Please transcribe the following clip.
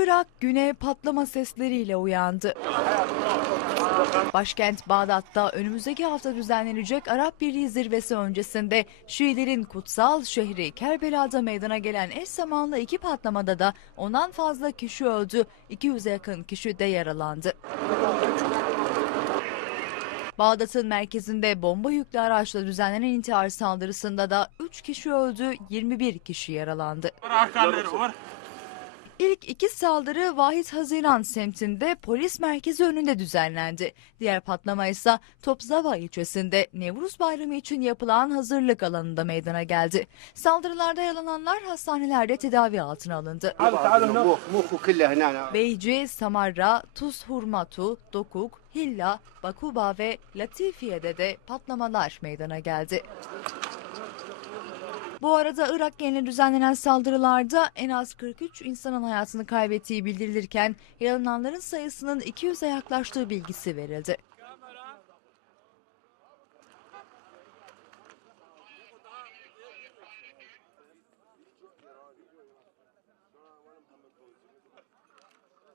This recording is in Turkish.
Irak güne patlama sesleriyle uyandı. Başkent Bağdat'ta önümüzdeki hafta düzenlenecek Arap Birliği zirvesi öncesinde Şiilerin kutsal şehri Kerbela'da meydana gelen eş zamanlı iki patlamada da ondan fazla kişi öldü, 200'e yakın kişi de yaralandı. Bağdat'ın merkezinde bomba yüklü araçla düzenlenen intihar saldırısında da 3 kişi öldü, 21 kişi yaralandı. İlk iki saldırı Vahit Haziran semtinde polis merkezi önünde düzenlendi. Diğer patlama ise Topzava ilçesinde Nevruz Bayramı için yapılan hazırlık alanında meydana geldi. Saldırılarda yaralananlar hastanelerde tedavi altına alındı. Beyci, Samarra, Tuz Hurmatu, Dokuk, Hilla, Bakuba ve Latifiye'de de patlamalar meydana geldi. Bu arada Irak geneline düzenlenen saldırılarda en az 43 insanın hayatını kaybettiği bildirilirken yaralananların sayısının 200'e yaklaştığı bilgisi verildi.